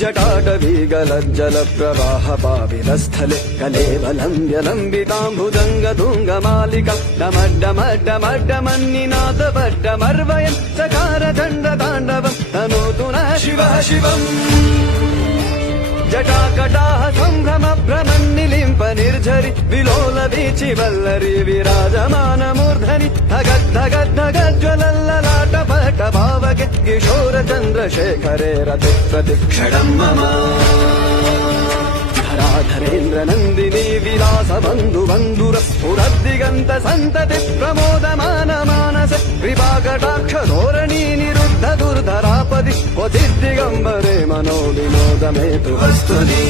जटाटवीगलज्जल प्रवाह पाविलस्थले कलेवलम्ब्य लम्बिताम्बुजङ्गतुङ्गमालिका डमड्डमड्डमड्डमन्निनादवड्डमर्वयन् सकार दण्डताण्डवम् तनोतु न शिवः शिवम् जटाकटाः सम्भ्रम भ्रमन्निलिम्प निर्झरि विलोल वीचि वल्लरी विराजमानमूर्धनि धगद्धगद्धगज्ज्वलल्ललाट पट भावके किशोर चन्द्रशेखरे रति प्रतिक्षणम् मम धराधरेन्द्र नन्दिनी विलास बन्धु बन्धुर स्फुरद्दिगन्त सन्तति प्रमोदमान मानस कृपाकटाक्ष धोरणी निरुद्ध दुर्धरापदि क्वचिद्दिगम्बरे मनो विनोदमेतु वस्तुनि